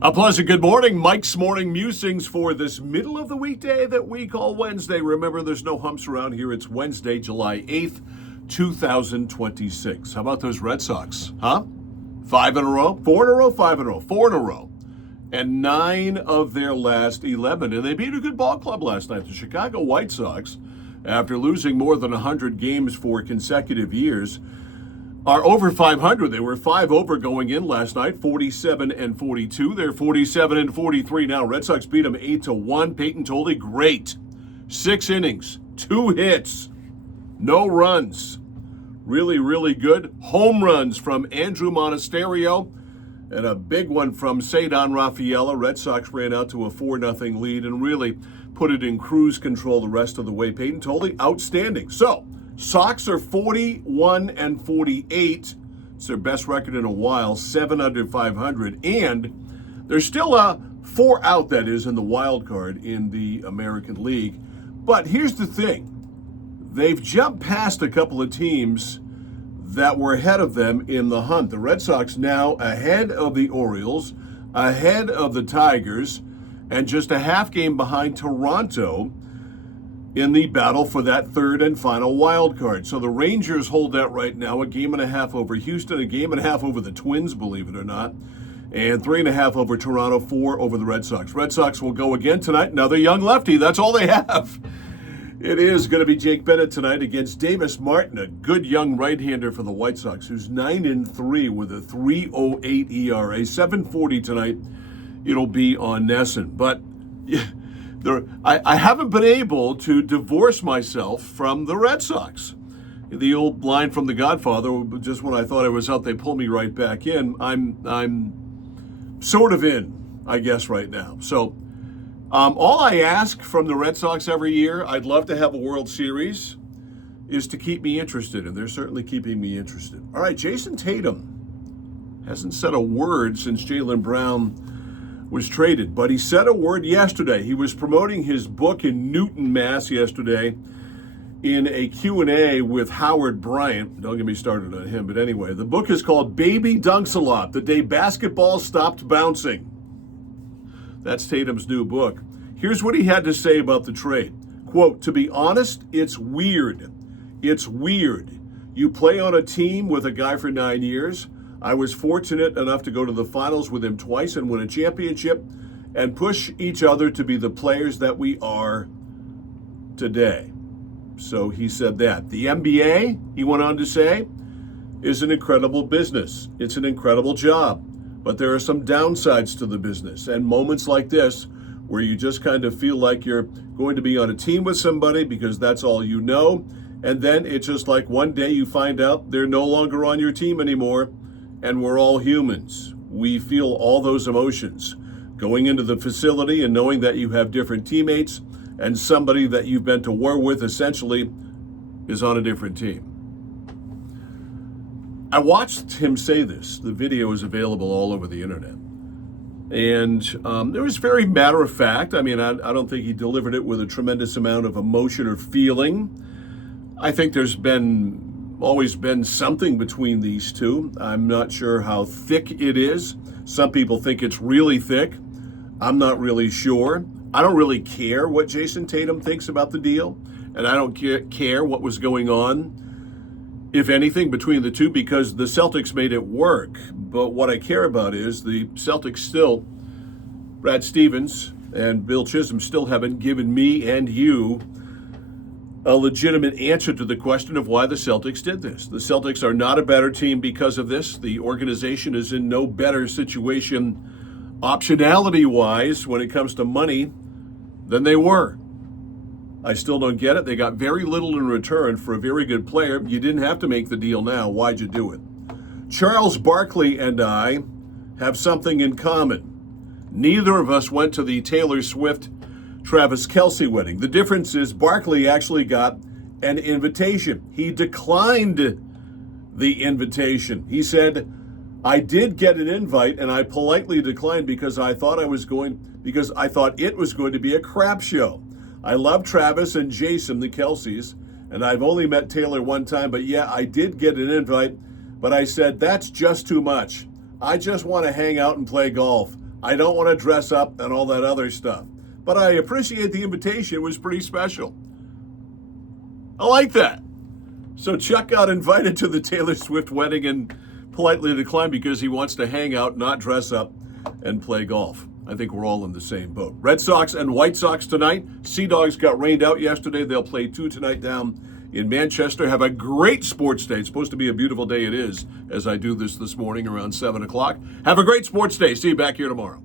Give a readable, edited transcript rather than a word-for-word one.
A pleasant good morning. Mike's Morning Musings for this middle of the weekday that we call Wednesday. Remember, there's no humps around here. It's Wednesday, July 8th, 2026. How about those Red Sox, huh? 5 in a row? 4 in a row? 5 in a row? 4 in a row. And 9 of their last 11. And they beat a good ball club last night. The Chicago White Sox, after losing more than 100 games for consecutive years, are over 500. They were 5 over going in last night, 47-42. They're 47-43 now. Red Sox beat them 8-1. Peyton Tolle, great. 6 innings, 2 hits, no runs. Really, really good. Home runs from Andrew Monasterio and a big one from Cedar Rafaela. Red Sox ran out to a 4-0 lead and really put it in cruise control the rest of the way. Peyton Tolle, outstanding. So, Sox are 41-48. It's their best record in a while, 7 under 500. And there's still a 4 out, that is, in the wild card in the American League. But here's the thing. They've jumped past a couple of teams that were ahead of them in the hunt. The Red Sox now ahead of the Orioles, ahead of the Tigers, and just a half game behind Toronto in the battle for that third and final wild card. So the Rangers hold that right now, a game and a half over Houston, a game and a half over the Twins, believe it or not, and 3.5 over Toronto, 4 over the Red Sox. Red Sox will go again tonight. Another young lefty. That's all they have. It is going to be Jake Bennett tonight against Davis Martin, a good young right-hander for the White Sox, who's 9-3 with a 3.08 ERA. 7:40 tonight. It'll be on NESN. But I haven't been able to divorce myself from the Red Sox. The old line from The Godfather, just when I thought I was out, they pull me right back in. I'm sort of in, I guess, right now. So all I ask from the Red Sox every year, I'd love to have a World Series, is to keep me interested, and they're certainly keeping me interested. All right, Jayson Tatum hasn't said a word since Jaylen Brown was traded, but he said a word yesterday. He was promoting his book in Newton, Mass. yesterday in a Q&A with Howard Bryant. Don't get me started on him, but anyway, the book is called Baby Dunks a Lot, The Day Basketball Stopped Bouncing. That's Tatum's new book. Here's what he had to say about the trade. Quote, "To be honest, it's weird. It's weird. You play on a team with a guy for 9 years. I was fortunate enough to go to the finals with him twice and win a championship and push each other to be the players that we are today." So he said that. The NBA, he went on to say, is an incredible business. It's an incredible job. But there are some downsides to the business. And moments like this, where you just kind of feel like you're going to be on a team with somebody because that's all you know. And then it's just like one day you find out they're no longer on your team anymore. And we're all humans. We feel all those emotions. Going into the facility and knowing that you have different teammates and somebody that you've been to war with essentially is on a different team. I watched him say this. The video is available all over the internet. And it was very matter of fact. I mean, I don't think he delivered it with a tremendous amount of emotion or feeling. I think there's always been something between these two. I'm not sure how thick it is. Some people think it's really thick. I'm not really sure. I don't really care what Jayson Tatum thinks about the deal, and I don't care what was going on, if anything, between the two, because the Celtics made it work. But what I care about is the Celtics still, Brad Stevens and Bill Chisholm, still haven't given me and you a legitimate answer to the question of why the Celtics did this. The Celtics are not a better team because of this. The organization is in no better situation optionality-wise when it comes to money than they were. I still don't get it. They got very little in return for a very good player. You didn't have to make the deal now. Why'd you do it? Charles Barkley and I have something in common. Neither of us went to the Taylor Swift Travis Kelce wedding. The difference is Barkley actually got an invitation. He declined the invitation. He said, "I did get an invite and I politely declined because I thought it was going to be a crap show. I love Travis and Jason, the Kelces, and I've only met Taylor one time, but yeah, I did get an invite, but I said, that's just too much. I just want to hang out and play golf. I don't want to dress up and all that other stuff. But I appreciate the invitation. It was pretty special. I like that. So Chuck got invited to the Taylor Swift wedding and politely declined because he wants to hang out, not dress up, and play golf. I think we're all in the same boat. Red Sox and White Sox tonight. Sea Dogs got rained out yesterday. They'll play 2 tonight down in Manchester. Have a great sports day. It's supposed to be a beautiful day. It is, as I do this morning around 7 o'clock. Have a great sports day. See you back here tomorrow.